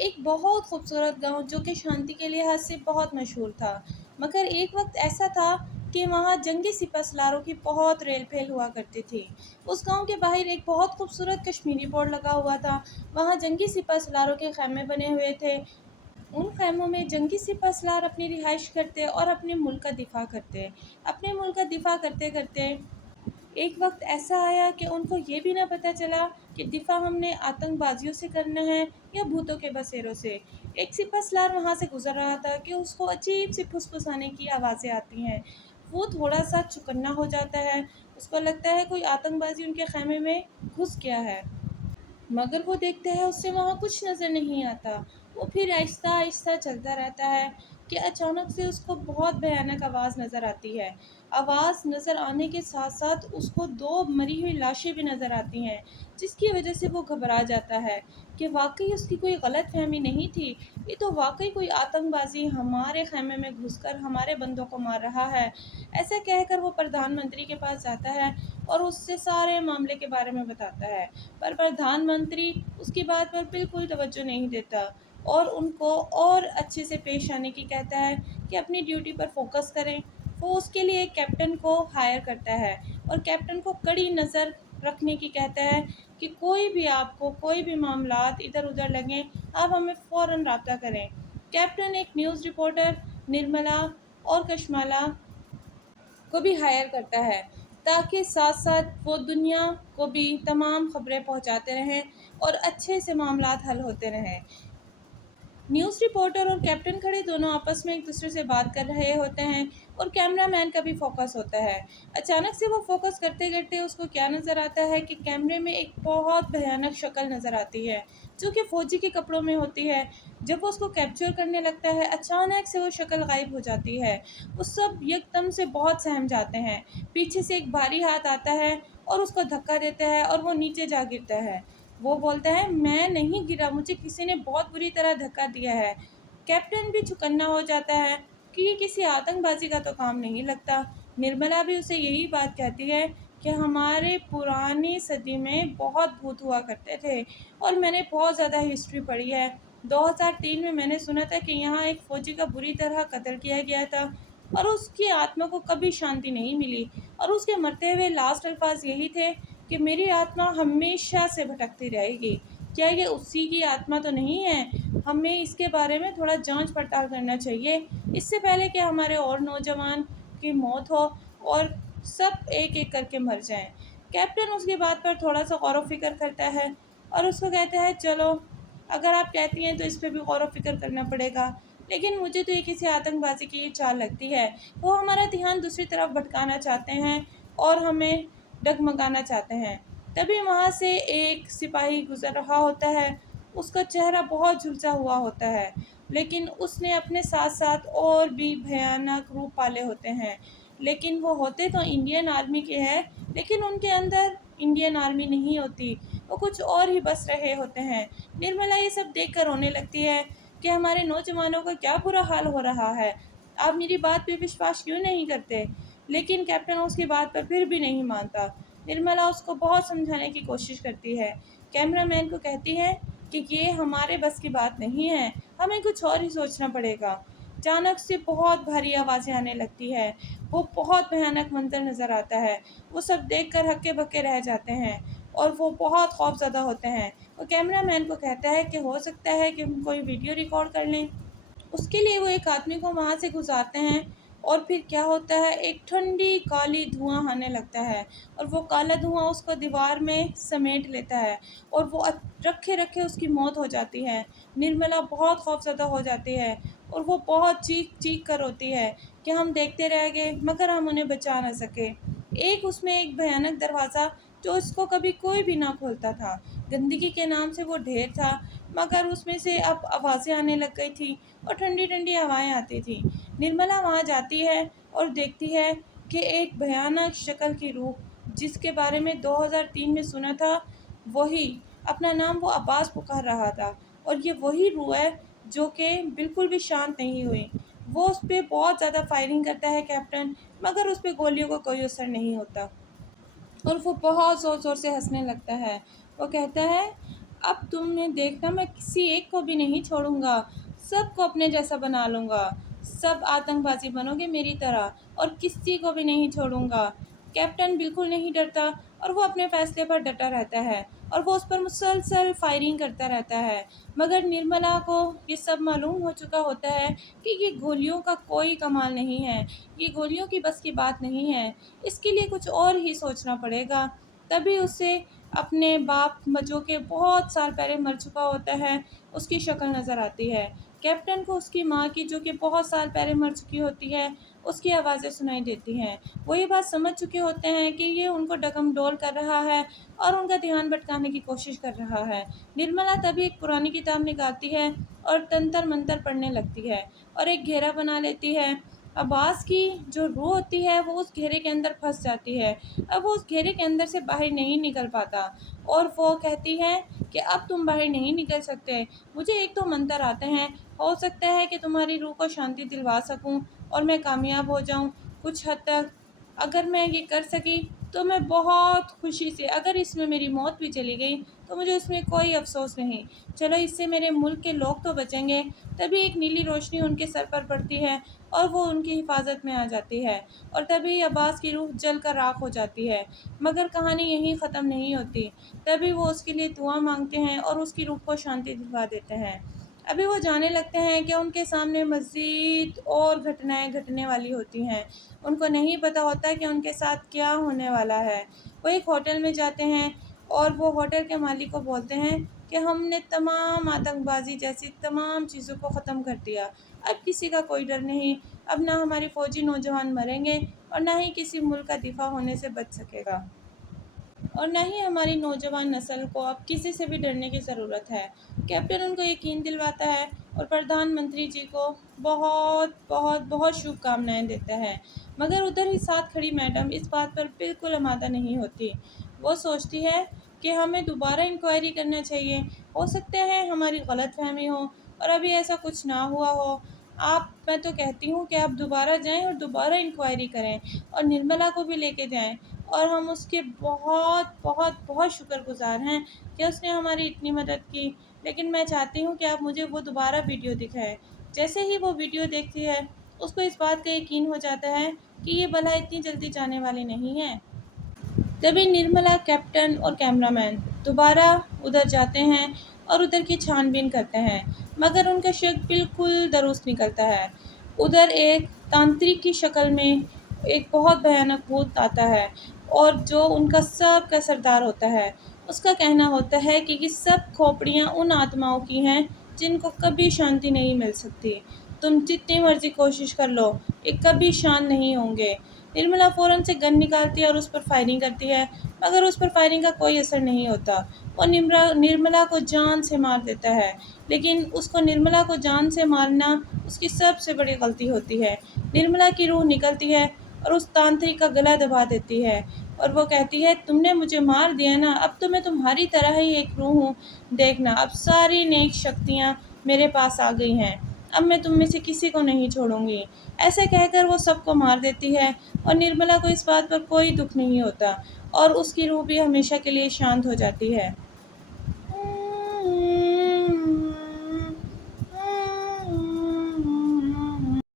एक बहुत खूबसूरत गांव जो कि शांति के लिहाज से बहुत मशहूर था। मगर एक वक्त ऐसा था कि वहाँ जंगी सिपहसालारों की बहुत रेल-फेल हुआ करती थी। उस गांव के बाहर एक बहुत खूबसूरत कश्मीरी बोर्ड लगा हुआ था। वहाँ जंगी सिपहसालारों के ख़ैमे बने हुए थे। उन ख़ैमों में जंगी सिपहसालार अपनी रिहाइश करते और अपने मुल्क का दिफ़ा करते। अपने मुल्क का दिफ़ा करते-करते एक वक्त ऐसा आया कि उनको ये भी ना पता चला कि दिफा हमने आतंकबाजियों से करना है या भूतों के बसेरों से। एक सिपहसालार वहाँ से गुजर रहा था कि उसको अजीब सी फुसफुसाने की आवाज़ें आती हैं। वो थोड़ा सा चौकन्ना हो जाता है। उसको लगता है कोई आतंकबाजी उनके खैमे में घुस गया है। मगर वो देखता है उससे वहाँ कुछ नज़र नहीं आता। वो फिर आहिस्ता-आहिस्ता चलता रहता है कि अचानक से उसको बहुत भयानक आवाज़ नज़र आती है। आवाज़ नज़र आने के साथ-साथ उसको 2 मरी हुई लाशें भी नज़र आती हैं, जिसकी वज़ह से वो घबरा जाता है कि वाक़ई उसकी कोई गलतफ़हमी नहीं थी। ये तो वाक़ई कोई आतंकबाज़ी हमारे ख़ैमे में घुसकर हमारे बंदों को मार रहा है। ऐसा कहकर वो प्रधानमंत्री के पास जाता है और उससे सारे मामले के बारे में बताता है। पर प्रधानमंत्री उसकी बात पर बिल्कुल तवज्जो नहीं देता और उनको और अच्छे से पेश आने की कहता है कि अपनी ड्यूटी पर फोकस करें। वो उसके लिए एक कैप्टन को हायर करता है और कैप्टन को कड़ी नज़र रखने की कहता है कि कोई भी आपको कोई भी मामलात इधर-उधर लगें, आप हमें फ़ौरन राब्ता करें। कैप्टन एक न्यूज़ रिपोर्टर निर्मला और कशमाला को भी हायर करता है, ताकि साथ-साथ वो दुनिया को भी तमाम ख़बरें पहुँचाते रहें और अच्छे से मामलात हल होते रहें। न्यूज़ रिपोर्टर और कैप्टन खड़े दोनों आपस में एक-दूसरे से बात कर रहे होते हैं और कैमरामैन का भी फ़ोकस होता है। अचानक से वो फ़ोकस करते-करते उसको क्या नज़र आता है कि कैमरे में एक बहुत भयानक शक्ल नज़र आती है, जो कि फ़ौजी के कपड़ों में होती है। जब वो उसको कैप्चर करने लगता है, अचानक से वो शक्ल गायब हो जाती है। वो सब एकदम से बहुत सहम जाते हैं। पीछे से एक भारी हाथ आता है और उसको धक्का देता है और वो नीचे जा गिरता है। वो बोलता है, मैं नहीं गिरा, मुझे किसी ने बहुत बुरी तरह धक्का दिया है। कैप्टन भी चौकन्ना हो जाता है कि ये किसी आतंकबाज़ी का तो काम नहीं लगता। निर्मला भी उसे यही बात कहती है कि हमारे पुरानी सदी में बहुत भूत हुआ करते थे और मैंने बहुत ज़्यादा हिस्ट्री पढ़ी है। 2003 में मैंने सुना था कि यहाँ एक फ़ौजी का बुरी तरह कत्ल किया गया था और उसकी आत्मा को कभी शांति नहीं मिली और उसके मरते हुए लास्ट अल्फ़ाज़ यही थे कि मेरी आत्मा हमेशा से भटकती रहेगी। क्या ये उसी की आत्मा तो नहीं है? हमें इसके बारे में थोड़ा जाँच-पड़ताल करना चाहिए, इससे पहले कि हमारे और नौजवान की मौत हो और सब एक-एक करके मर जाएँ। कैप्टन उसकी बात पर थोड़ा-सा गौर-व-फ़िक्र करता है और उसको कहता है, चलो, अगर आप कहती हैं तो इस पे भी गौर-व-फ़िक्र करना पड़ेगा। लेकिन मुझे तो ये किसी आतंकबाज़ी की ये चाल लगती है। वो हमारा ध्यान दूसरी तरफ भटकाना चाहते हैं और हमें डगमगाना चाहते हैं। तभी वहाँ से एक सिपाही गुज़र रहा होता है। उसका चेहरा बहुत झुलसा हुआ होता है, लेकिन उसने अपने साथ-साथ और भी भयानक रूप पाले होते हैं। लेकिन वो होते तो इंडियन आर्मी के हैं, लेकिन उनके अंदर इंडियन आर्मी नहीं होती, वो कुछ और ही बस रहे होते हैं। निर्मला ये सब देखकर रोने लगती है कि हमारे नौजवानों का क्या बुरा हाल हो रहा है। आप मेरी बात पे विश्वास क्यों नहीं करते? लेकिन कैप्टन उसकी बात पर फिर भी नहीं मानता। निर्मला उसको बहुत समझाने की कोशिश करती है। कैमरामैन को कहती है कि ये हमारे बस की बात नहीं है, हमें कुछ और ही सोचना पड़ेगा। अचानक से बहुत भारी आवाज़ें आने लगती है। वो बहुत भयानक मंज़र नज़र आता है। वो सब देखकर हक्के-बक्के रह जाते हैं और वो बहुत खौफ़ज़दा होते हैं। वो कैमरामैन को कहता है कि हो सकता है कि हम कोई वीडियो रिकॉर्ड कर लें। उसके लिए वो एक आदमी को वहाँ से गुज़ारते हैं और फिर क्या होता है, एक ठंडी काली धुआँ आने लगता है और वो काला धुआँ उसको दीवार में समेट लेता है और वो रखे-रखे उसकी मौत हो जाती है। निर्मला बहुत खौफ़ज़दा हो जाती है और वो बहुत चीख-चीख कर रोती है कि हम देखते रह गए मगर हम उन्हें बचा ना सके। एक उसमें एक भयानक दरवाज़ा जो इसको कभी कोई भी ना खोलता था। गंदगी के नाम से वो ढेर था, मगर उसमें से अब आवाज़ें आने लग गई थी और ठंडी-ठंडी हवाएँ आती थीं। निर्मला वहाँ जाती है और देखती है कि एक भयानक शक्ल की रूह, जिसके बारे में 2003 में सुना था, वही अपना नाम वो अब्बास पुकार रहा था और ये वही रूह है जो कि बिल्कुल भी शांत नहीं हुई। वो उस पे बहुत ज़्यादा फायरिंग करता है कैप्टन, मगर उस पे गोलियों का कोई असर नहीं होता और वो बहुत ज़ोर-ज़ोर से हँसने लगता है। वो कहता है, अब तुमने देखना, मैं किसी एक को भी नहीं छोड़ूंगा, सबको अपने जैसा बना लूंगा। सब आतंकबाजी बनोगे मेरी तरह, और किसी को भी नहीं छोड़ूंगा। कैप्टन बिल्कुल नहीं डरता, और वो अपने फैसले पर डटा रहता है, और वो उस पर मुसलसल फायरिंग करता रहता है। मगर निर्मला को ये सब मालूम हो चुका होता है कि ये गोलियों का कोई कमाल नहीं है, ये गोलियों की बस की बात नहीं है, इसके लिए कुछ और ही सोचना पड़ेगा। तभी उसे अपने बाप जो कि बहुत साल पहले मर चुका होता है, उसकी शक्ल नज़र आती है। कैप्टन को उसकी माँ की, जो कि बहुत साल पहले मर चुकी होती है, उसकी आवाज़ें सुनाई देती हैं। वो ये बात समझ चुके होते हैं कि ये उनको डगमडोल कर रहा है और उनका ध्यान भटकाने की कोशिश कर रहा है। निर्मला तभी एक पुरानी किताब निकालती है और तंत्र मंत्र पढ़ने लगती है, और एक घेरा बना लेती है। अब्बास की जो रूह होती है वो उस घेरे के अंदर फंस जाती है। अब वो उस घेरे के अंदर से बाहर नहीं निकल पाता, और वो कहती है कि अब तुम बाहर नहीं निकल सकते, मुझे एक दो मंत्र आते हैं, हो सकता है कि तुम्हारी रूह को शांति दिलवा सकूं और मैं कामयाब हो जाऊं कुछ हद तक। अगर मैं ये कर सकी तो मैं बहुत खुशी से, अगर इसमें मेरी मौत भी चली गई तो मुझे उसमें कोई अफसोस नहीं। चलो, इससे मेरे मुल्क के लोग तो बचेंगे। तभी एक नीली रोशनी उनके सर पर पड़ती है और वो उनकी हिफाजत में आ जाती है, और तभी अब्बास की रूह जल कर राख हो जाती है। मगर कहानी यहीं ख़त्म नहीं होती। तभी वो उसके लिए दुआ मांगते हैं और उसकी रूह को शांति दिलवा देते हैं। अभी वो जाने लगते हैं कि उनके सामने मज़ीद और घटनाएं घटने वाली होती हैं। उनको नहीं पता होता कि उनके साथ क्या होने वाला है। वो एक होटल में जाते हैं और वो होटल के मालिक को बोलते हैं कि हमने तमाम आतंकबाजी जैसी तमाम चीज़ों को ख़त्म कर दिया। अब किसी का कोई डर नहीं। अब ना हमारे फ़ौजी नौजवान मरेंगे, और ना ही किसी मुल्क का दिफा होने से बच सकेगा, और न ही हमारी नौजवान नस्ल को अब किसी से भी डरने की ज़रूरत है। कैप्टन उनको यकीन दिलवाता है और प्रधानमंत्री जी को बहुत बहुत बहुत शुभकामनाएं देता है। मगर उधर ही साथ खड़ी मैडम इस बात पर बिल्कुल आमादा नहीं होती। वो सोचती है कि हमें दोबारा इंक्वायरी करना चाहिए, हो सकता है हमारी गलतफहमी हो और अभी ऐसा कुछ ना हुआ हो। मैं तो कहती हूँ कि आप दोबारा जाएं और दोबारा इंक्वायरी करें, और निर्मला को भी लेके जाएं, और हम उसके बहुत बहुत बहुत शुक्रगुज़ार हैं कि उसने हमारी इतनी मदद की। लेकिन मैं चाहती हूँ कि आप मुझे वो दोबारा वीडियो दिखाएं। जैसे ही वो वीडियो देखती है, उसको इस बात का यकीन हो जाता है कि ये बला इतनी जल्दी जाने वाली नहीं है। तभी निर्मला, कैप्टन और कैमरामैन दोबारा उधर जाते हैं और उधर की छानबीन करते हैं, मगर उनका शक बिल्कुल दुरुस्त निकलता है। उधर एक तांत्रिक की शक्ल में एक बहुत भयानक भूत आता है, और जो उनका सब का सरदार होता है। उसका कहना होता है कि ये सब खोपड़ियाँ उन आत्माओं की हैं जिनको कभी शांति नहीं मिल सकती। तुम जितनी मर्जी कोशिश कर लो, ये कभी शांत नहीं होंगे। निर्मला फ़ौरन से गन निकालती है और उस पर फायरिंग करती है, मगर उस पर फायरिंग का कोई असर नहीं होता। वो निर्मला को जान से मार देता है, लेकिन उसको निर्मला को जान से मारना उसकी सबसे बड़ी गलती होती है। निर्मला की रूह निकलती है और उस तांत्रिक का गला दबा देती है, और वो कहती है, तुमने मुझे मार दिया ना, अब तो मैं तुम्हारी तरह ही एक रूह हूँ। देखना, अब सारी नेक शक्तियाँ मेरे पास आ गई हैं। अब मैं तुम में से किसी को नहीं छोड़ूंगी। ऐसे कहकर वो सबको मार देती है, और निर्मला को इस बात पर कोई दुख नहीं होता, और उसकी रूह भी हमेशा के लिए शांत हो जाती है।